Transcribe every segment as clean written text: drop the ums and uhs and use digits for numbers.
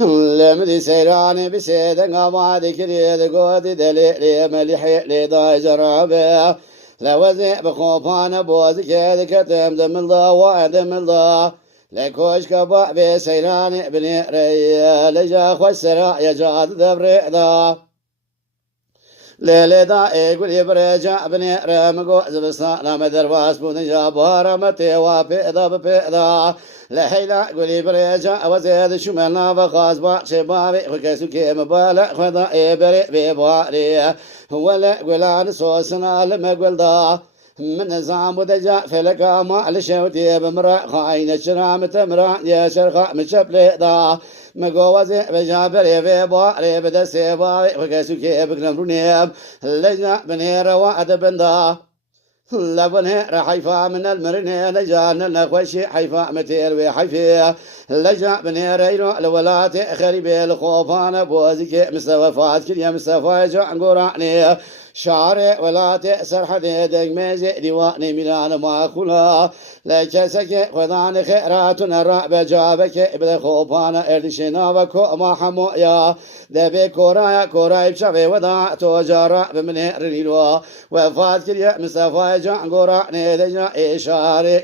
لمدي سيراني بسيدن قمادي كريد قودي دليلي مليحي لي جرابي لوزي بخوفان بوزي كيد كتم دم الله وعدم الله لكوش كبا بسيراني بني ري لجا خوش سرا يجاد دبري ذا ليلي دا يقول يبرجع بني رمقو زبسنا مدرواس بونجا بارمتي وفيدا بفيدا لحيلا قول يبرجع وزيد شمالنا بخاز شبابي وكسو كيم بالا خدا يبري بباري ولا قولان صوصنا لما قول دا من نظام ودجا فلكا ما لشوتي بمرا خاين شرام تمرا يا شرخا مشبلي دا مقوزي بجابري في باري بدا سيباري وكسو كي بكلم رونيب لجنا بنير وعد بندا لبنه رحيفا من المرنه لجان النخوشي حيفا متير وحيفي لجا بنير يرو الولات خريبي الخوفان بوزيك مستوفات كل يوم مستوفى جان قراني شعر ولات سرحدي دقميزي ديواني ميلان ما خلا لكسك خذان خيراتنا الرعب جابك ابدا خوفانا اردشنا وكو ما حمويا دبي كورايا كوراي بشافي وضع توجارا بمن ريلوا وفات كريا مصطفى جان قراني دجا اشاري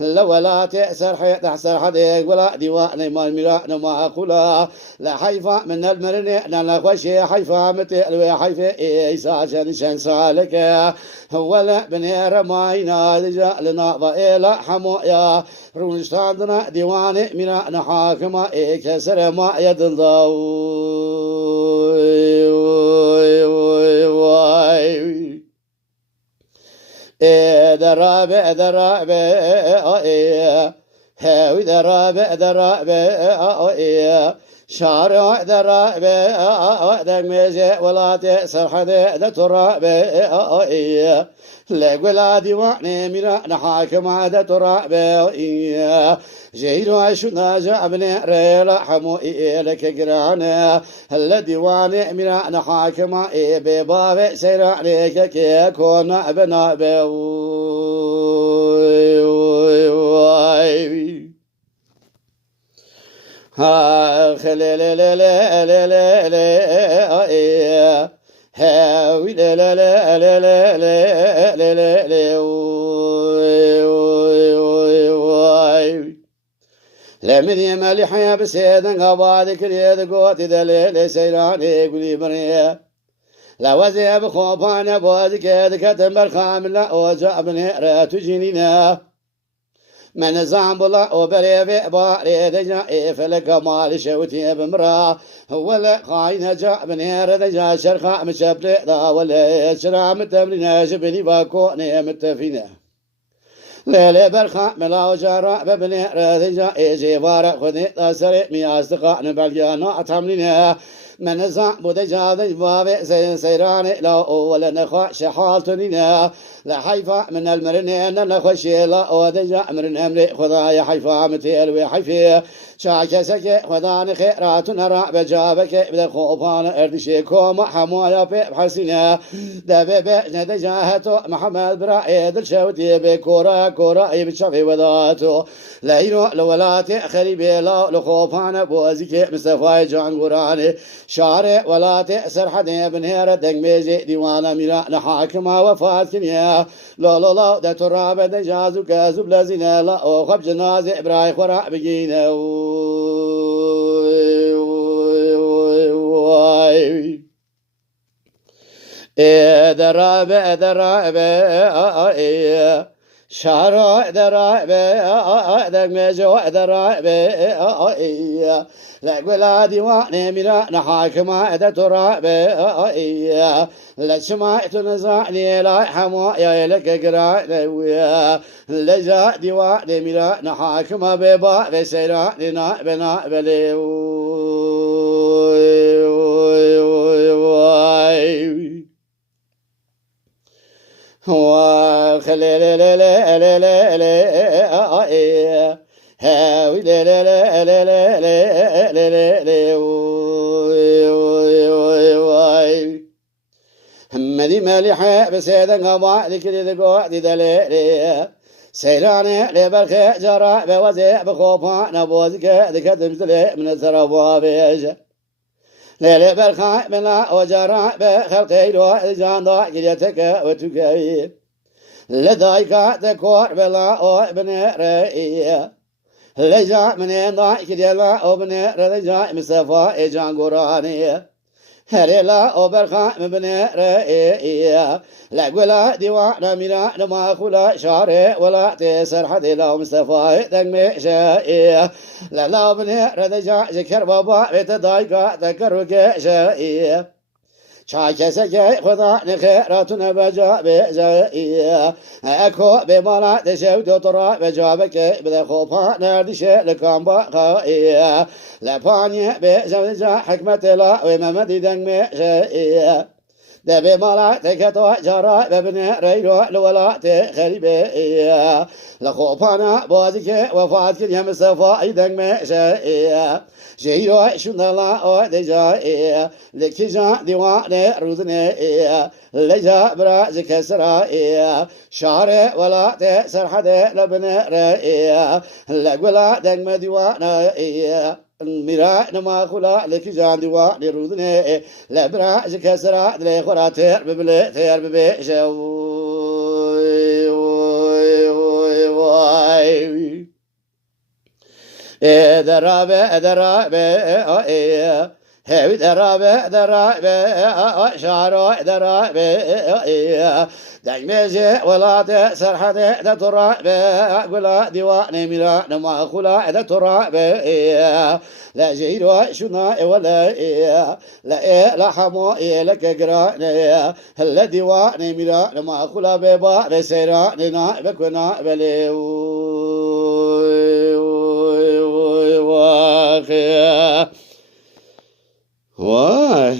لولات سرحي تحسر حديق ولا ديواني ما ميلان ما خلا لحيفا من المرني نلخوشي حيفا متلوي حيفي ساشن شن سالك ولا بنير ماينا لجا لنا ضئيل حمويا رونشتاندنا ديواني منا نحاكما كسر ما يدلضاو درابة درابة هاوي درابة درابة شارع درابة دقميزي ولاتي سرحدي دترابة لقلا ديواني منا نحاكم دترابة جيرو عشنا جابني ريلا حمو لك قرانا هل ديواني منا نحاكم بباب سيرانيك كي كونا بنابه ها خلي لا لا لا لا لا لا هاوي لا لا لا لا لا لا لا لا لمن يملي حيا بسيدن قبادك ريد قوتي دليل سيراني قولي بريا لا وزي بخوفان بوزك كتم برخام لا اوجع بني راتو جنينا من زعبلا وبريفي باري دجا فلك مال شوتي بمرا ولا خاين جا بنير دجا شرخا مشبل دا ولا شرام تمرين جبني باكو متفينا ليلي برخا ملا جارا ببنير دجا ايجي بارا خذي تاسري مياستقا نباليانا تمرين من زعب دجا دجبابي سيراني لا ولا نخا شحالتنينا لحيفا من المرنين لخشي لا ودجا مرن امري خدايا حيفا متيل وحيفي شاكسك خداني خيرات نرى بجابك بدا خوفان اردشي كوم حمويا بحسينا دبي ندجاهتو محمد برايد الشوتي بكورا كورا بشافي وذاتو لينو لولاتي خريبي لا لخوفان بوزيك مصطفى جان قراني شارع ولاتي سرحدي بنهر دقميزي ديوانا ميرا نحاكما وفات كنيا لا لا لا ده تراب ده جازو كازو بلازينا لا او خب جنازة إبراهيم خرا بجينا درابة درابة شارع درابة دقميزو درابة لقلا ديواني منا نحاكما دا ترابة لسمعت نزعني لا حمايا لك قراني لجا ديواني منا نحاكما ببا بسيراننا بنا بلي وخلي لا لا لا لا لا لا هاوي لا لا لا لا لا لا لا لا واي همدي مالحة بسيدن قبع ذكر ذكوع دي دليلي سيراني لبرخي جرى بوزي بخوفا نبوزك ذكر تمثلي من الثربوا بيجا ليلي برخي بلا وجرى بخلقي لو الجان ضاع قليتك وتكاي لذايك تكور بلا او ابن رئي لجا من ضاع كديلا ابن رجا مصطفى اجان قراني هريلا أوبرخا مبني رئي لا قولا ديوانا منا نما خلا شاري ولا تسر حدي لا مصطفى دقمي شائي لا لا بني ردجا ذكر بابا بيت دايقا ذكرك شائي شاكسك خدا نخيراتنا بجا بجائي اكو بمالا تشو دوترا بجابك بدا خوفا نردش لكام بقائي لباني بجا حكمة لا وممدي دنمي شائي دبي مالا تكتو جرا ببني ريلو لولا تخريبي لخوفانا بوزك وفاتك يا مصطفى دنمي شائي جيرو شندلا او دجائي لكي جا ديواني روزني لجا براز كسرائي شعر ولا تسر حدا لبني رائي لقولا دنم ديواني ميرا نما خلا لكي جان ديواني روزني لبراز كسرائي لخورا تير ببلي تير ببي شوي درابة هاوي درابة شعرو درابة دعميجي ولا تسر حدا دا ترابة قولا ديواني ميرا نما خلا دا ترابة لا جيرو شنا ولا لا حمو لك قراني هلا ديواني ميرا نما خلا بيبا بسيراني نا بكنا بلي واي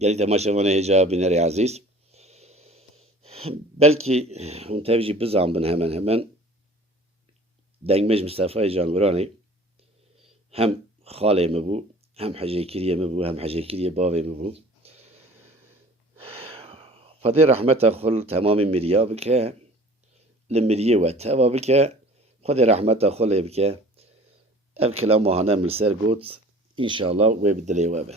قالي تماشا وانا هجا بناري عزيز بلكي انت بيجي بزعم بن همان دنگمج مصطفى جانوراني هم خالي مبو هم حاجة كريه مبو هم حاجة كريه باوي مبو فدي رحمة خل تمام مريا بك لمريه وتوا بك خدي رحمة خل بك الكلام هنا من سر قوت إن شاء الله ويبدلي وابه